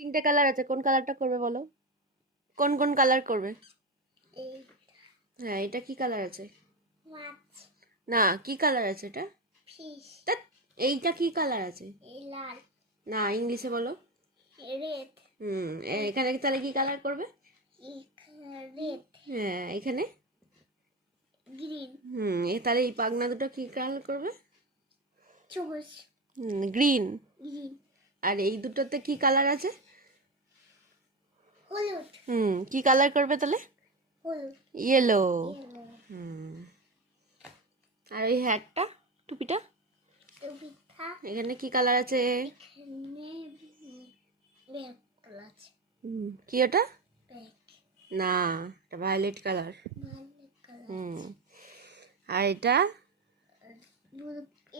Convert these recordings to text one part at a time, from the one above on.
তিনটে কালার আছে, কোন কালারটা করবে বলো? কোন কোন কালার করবে? হ্যাঁ, এটা কি কালার আছে? না, কি কালার আছে এটা? ধ্যাৎ, এইটা কি কালার আছে? লাল। না, ইংলিশে বলো। রেড। এখানে তাহলে কি কালার করবে? রেড। হ্যাঁ, এখানে গ্রিন। তাহলে এই পাখনা দুটো কি কালার করবে? সবুজ। গ্রিন। গ্রিন। আর এই দুটোতে কি কালার আছে? হলুদ। কি কালার করবে তাহলে? হলুদ। ইয়েলো। ইয়েলো। আর এই হ্যাটটা, টুপিটা, টুপিটা এখানে কি কালার আছে? এখানে ব্ল্যাক কালার আছে। কি ওটা? ব্ল্যাক। না, এটা ভায়োলেট কালার। Violet colour. আর এটা? ব্লু।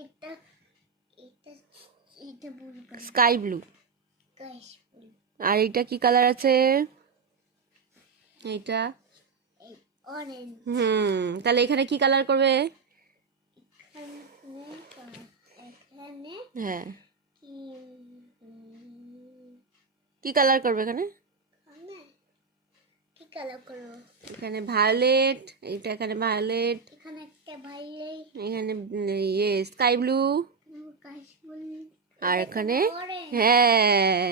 এটা এটা এটা blue colour. Sky blue. Guys blue. আর এটা কি কালার আছে? এইটা অরেঞ্জ। তাহলে এখানে কি কালার করবে? এখানে হ্যাঁ, কি কি কালার করবে এখানে? কি কালার করব? এখানে ভায়োলেট, এইটা এখানে ভায়োলেট, এখানে একটা ভায়োলেট, এখানে ইয়ে স্কাই ব্লু, গাইস ব্লু, আর এখানে হ্যাঁ